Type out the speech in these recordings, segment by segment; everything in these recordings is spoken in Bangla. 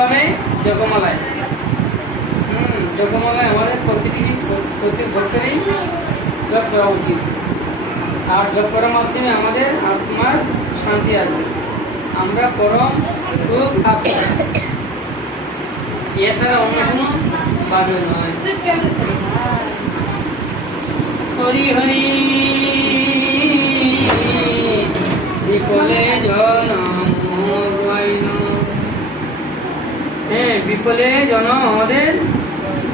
সেভাবে জপমালায় আমাদের প্রত্যেক ভক্তেরই জপ করা উচিত। আর জপ করার মাধ্যমে আমাদের আত্মার শান্তি আসবে, আমরা পরম সুখ লাভ করব, এছাড়া অন্য কোনো ভাবে নয়। হরি হরি বিফলে জনম বিফলে জনম আমাদের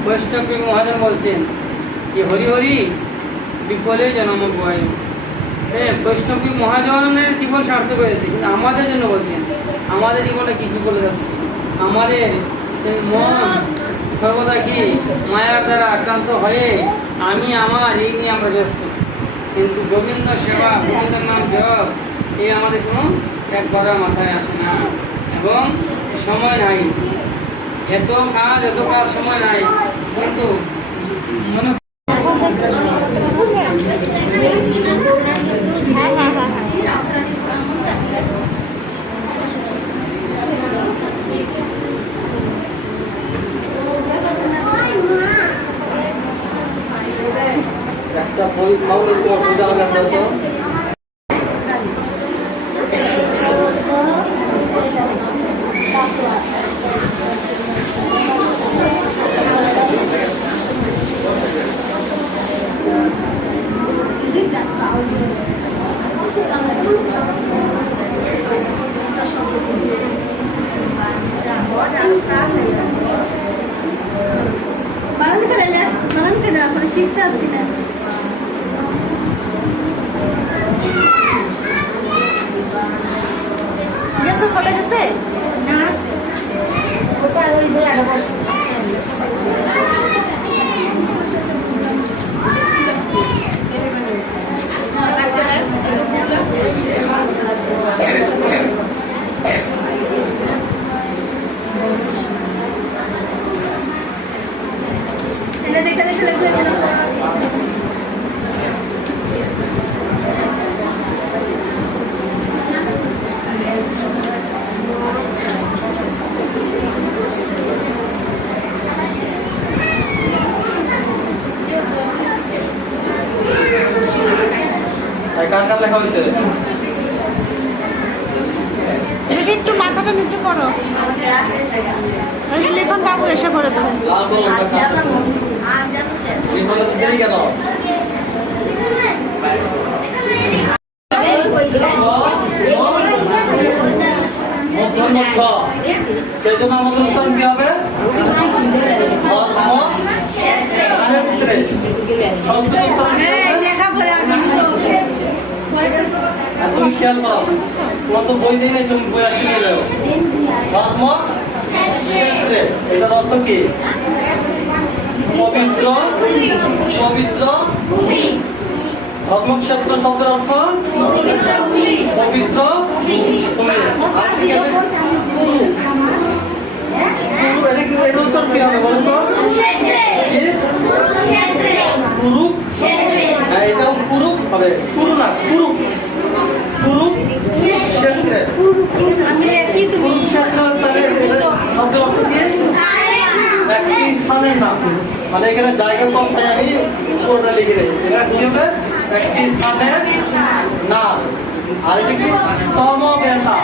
বৈষ্ণব মহাজন বলছেন যে হরি হরি বিফলে জনম ভয়। বৈষ্ণব মহাজনের জীবন সার্থক হয়েছে, কিন্তু আমাদের জন্য বলছেন আমাদের জীবনটা কি বিফলে যাচ্ছে। আমাদের মন সর্বদা কি মায়ার দ্বারা আক্রান্ত হয়ে আমি আমার এই নিয়ে আমরা ব্যস্ত, কিন্তু গোবিন্দ সেবা গোবিন্দের নাম জপ এই আমাদের কোনো একবার মাথায় আসে না, এবং সময় নাই, এত কাজ সময় নাই। কিন্তু মনে একটা বই মাউলে তোমার পূজা লাগাতে হতো। চলে গেছে কার লেখা হয়েছে? একটু মাথাটা নিচু করো, লিখন বাবু এসে পড়েছে। সেই জন্য আমাদের উচ্চারণ কি হবে? সংস্কৃত উচ্চারণ তুমি খেয়াল করো, তোমার তো বই দিই নাই, তুমি বই আসতে নিয়ে যাও। ধর্ম ক্ষেত্রে এটার অর্থ কি? পবিত্র পবিত্র ধর্মক্ষেত্র শব্দের অর্থ পবিত্র ভূমি। আর ঠিক আছে কুরু, এটার উচ্চারণ কি হবে বলুন তো? কুরু, হ্যাঁ এটাও কুরু হবে, কুরু না কুরু, কুরুক্ষেত্রে। কুরুক্ষেত্র শব্দের অর্থ কি? একটি স্থানের নাম, মানে এখানে জায়গা কম তাই আমি পুরোটা লিখে দেই। এটা কি হবে? একটি স্থানের নাম। আর এটা কি? সমবেতা,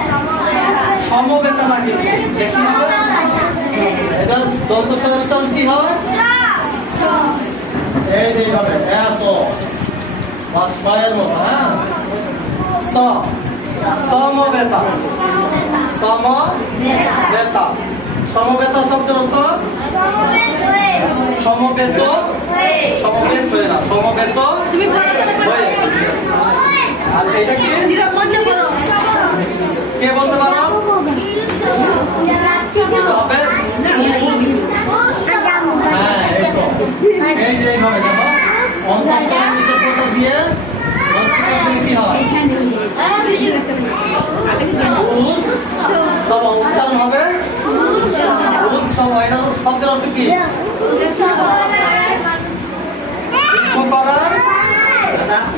সমবেতা নাকি এটা দ্বন্দ্ব উচ্চারণ কি হয়? এইভাবে ছয়ের মতো, হ্যাঁ সমবেতা, সমবেতা, সমবেতা শব্দের অর্থ সমবেত, সমবেত হয়ে না, সমবেত হয়ে। আর এটা কি কে বলতে পারো? হবে এই যে এইভাবে দেখো অন্তঃকরণ নিচে ফটো দিয়ে কি হয়? উচ্চারণ হবে উৎসব। এটা শব্দের অর্থ কি?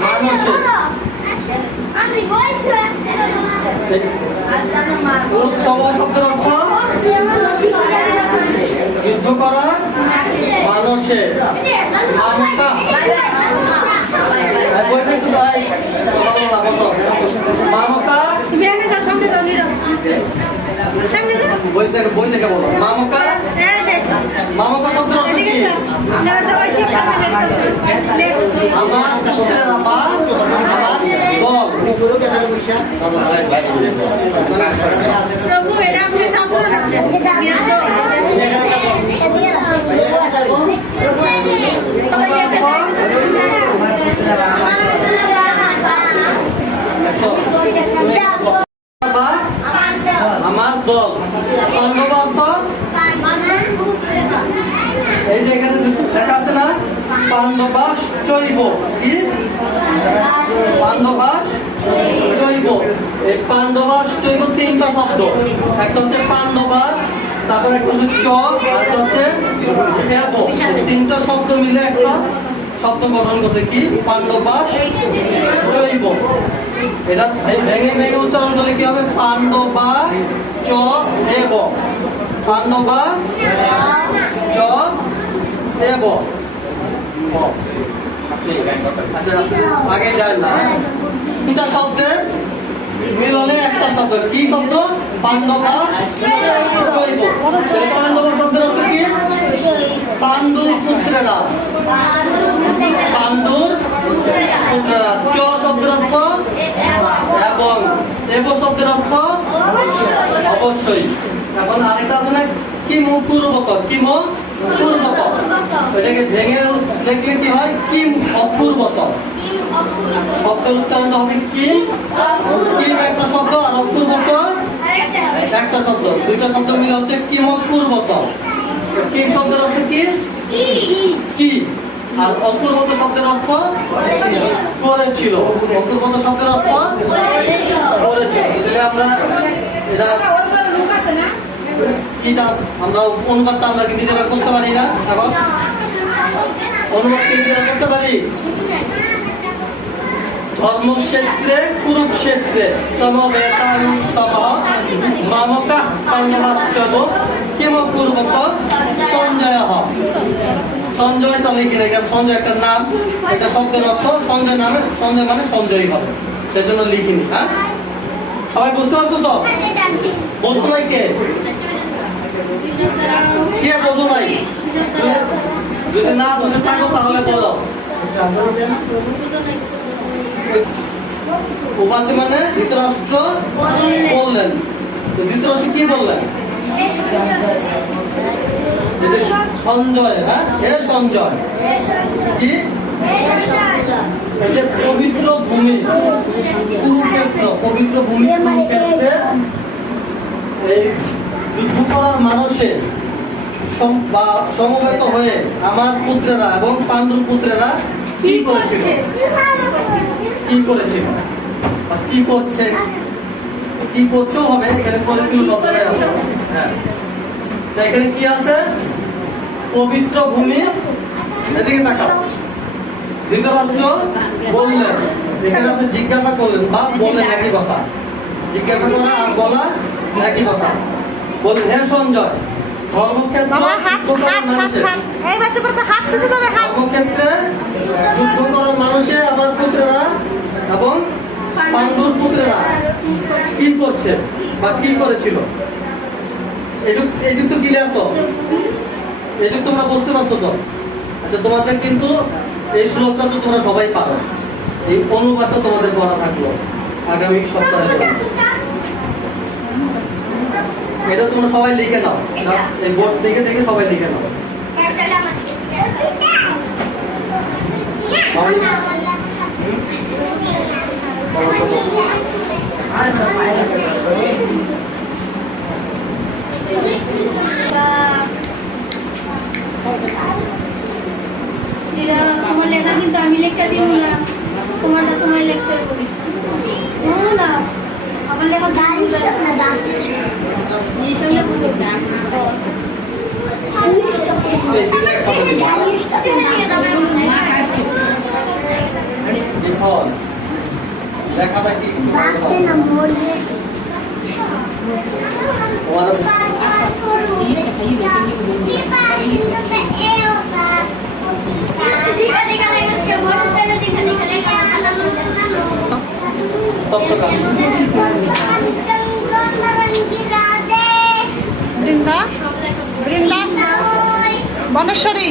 মানুষের উৎসব শব্দের অর্থ যুদ্ধ করার মানুষের মামকা বই দেখতে চাই মামকা বই থেকে বলো মামকা মামকা শব্দের অর্থ কি আমার পুত্রের আব্বা আমার দল প্রভু এটা আপনি আমার দল পাণ্ডবার্থ এই যে এখানে লেখা আছে না পাণ্ডবাস জৈব কি পাণ্ডবাস জৈব এই পাণ্ডবাস জৈব তিনটা শব্দ একটা হচ্ছে পাণ্ডবাস তারপর একটা হচ্ছে চক আর একটা হচ্ছে দেব তিনটা শব্দ মিলে একটা শব্দ গঠন করছে কি পাণ্ডবাস জৈব এটা ভেঙে ভেঙে উচ্চারণ করলে কি হবে পাণ্ডবা চ দেব পাণ্ডবা চ দেব আচ্ছা আগে যায় না তিনটা শব্দের মিলনে একটা শব্দ কি শব্দ পাণ্ডবাস জৈব পাণ্ডবা শব্দের অর্থ কি পাণ্ডুর পুত্রেরা পাণ্ডুর পুত্রেরা চ শব্দের অর্থ এবং দেব শব্দের অর্থ অবশ্যই এখন আরেকটা আছে না কিম পূর্বক কিম পূর্বক এটাকে ভেঙে লিখলে কি হয় কিম অপূর্বক শব্দের উচ্চারণটা হবে কিম কিম একটা শব্দ আর অপূর্বক একটা শব্দ দুইটা শব্দ মিলে হচ্ছে কিম অপূর্বক কিম শব্দের অর্থ কি কি আর অপূর্বক শব্দের অর্থ করেছিল অপূর্বক শব্দের অর্থ করেছিল যদি আমরা এটা এটা আমরা অনুবাদটা আমরা কি নিজেরা করতে পারি না এখন অনুবাদ কি নিজেরা করতে পারি ধর্মক্ষেত্রে কুরুক্ষেত্রে সমবেতানুসম মামকা পাণ্ডবাশ্চব কিম পূর্বক সঞ্জয় সঞ্জয় তাহলে কি এখানে সঞ্জয় একটা নাম এটা শব্দের অর্থ সঞ্জয় নামে সঞ্জয় মানে সঞ্জয় হবে সেজন্য লিখিনি হ্যাঁ সবাই বুঝতে পারছো তো বুঝবো নাই কে কে বোঝো নাই যদি না বুঝে থাকো তাহলে বলো উপাচে মানে ধৃতরাষ্ট্র বললেন ধৃতরাষ্ট্র কি বললেন সঞ্জয় হ্যাঁ হে সঞ্জয় কি পবিত্র ভূমি কুরুক্ষেত্র পবিত্র ভূমি কুরুক্ষেত্রে এই যুদ্ধ করার মানুষের বা সমবেত হয়ে আমার পুত্রেরা এবং পাণ্ডুর পুত্রেরা কি করেছিল কি করেছিল কি করছে কি করছেও হবে এখানে করেছিল শব্দটাই আছে হ্যাঁ এখানে কি আছে পবিত্র ভূমি এদিকে তাকাও ধৃতরাষ্ট্র বললেন এখানে আছে জিজ্ঞাসা করলেন বা বললেন একই কথা জিজ্ঞাসা করা আর বলা একই কথা বললেন হে সঞ্জয় ধর্মক্ষেত্রে যুদ্ধ করার মানুষে আমার পুত্রেরা এবং পাণ্ডুর পুত্রেরা কি করছে বা কি করেছিল এটুক তো ক্লিয়ার তো এটুক তোমরা বুঝতে পারছো তো আচ্ছা তোমাদের কিন্তু এই শ্লোকটা তো তোমরা সবাই পারো এই অনুবাদটা তোমাদের পড়া থাকলো আগামী সপ্তাহে এটা তোমরা সবাই লিখে নাও এই বোর্ড দেখে দেখে সবাই লিখে নাও তোমার লেখা কিন্তু আমি লেখা দিব না তোমারটা তোমার লিখতে হবে না আমার লেখা লেখাটা কি তোমার তত্ত্বকা বৃন্দা বৃন্দা বনেশ্বরী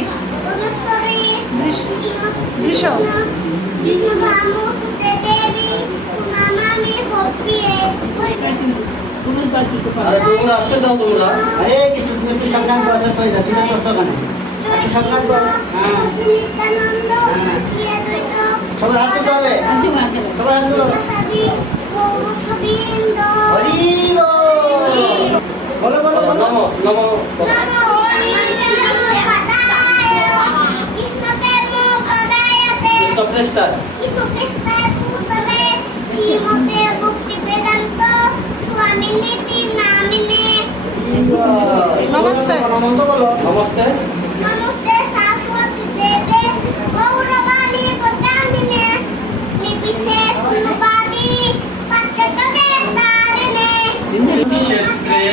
বৃষ আরে তোমরা আসতে দাও তোমরা আরে কৃষ্ণ তুমি একটু সাবধান করো তো যা তুমি করছো কেন একটু সাবধান করো হ্যাঁ সবাই হাত দিতে হবে সবাই হাত দিতে হবে হরি বল বলো বলো বলো নমো নমো কৃষ্ণ প্রেষ্টায় নমস্তে নমস্তে বলো নমস্তে নমস্তে শাশ্বতী দেবে গৌরবাণী গোদামিনে নিবিশেষ অনুবাদী পাচ্যকদে তারিণে কুরুক্ষেত্রে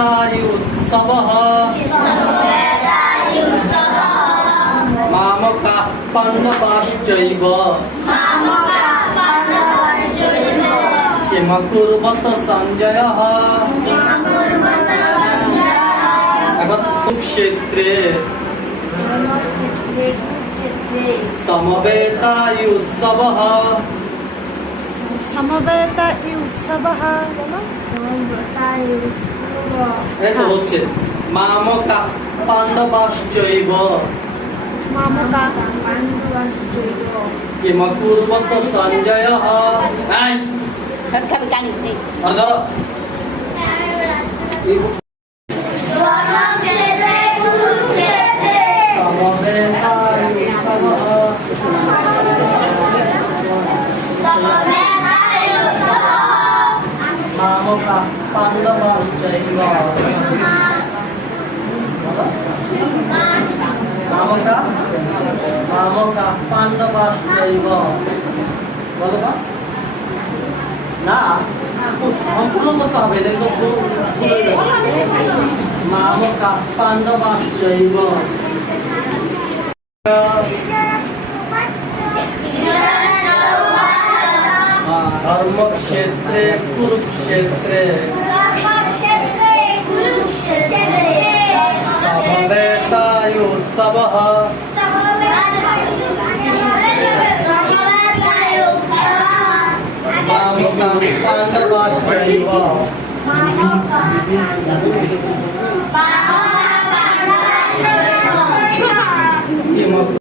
সমবেতাयुत्सवः मामकाः पाण्डवाश्चैव किमकुर्वत सञ्जयः कुरुक्षेत्रे समवेतायुत्सवः সমবেত এই উৎসব এটা হচ্ছে মামকা পাণ্ডবাশ্চৈব মামকা কিমকুর্বত সঞ্জয়ः এই আর ধরো ধর্মক্ষেত্রে কুরুক্ষেত্রে মামকা পাণ্ডবাশ্চৈব মামকা পাণ্ডবাশ্চৈব বলো না না সম্পূর্ণ করতে হবে দেখো মামকা পাণ্ডবাশ্চৈব ধর্মক্ষেত্রে কুরুক্ষেত্রে সমবেতাयुत्सवः मामका पाण्डवाश्चैव किमकुर्वत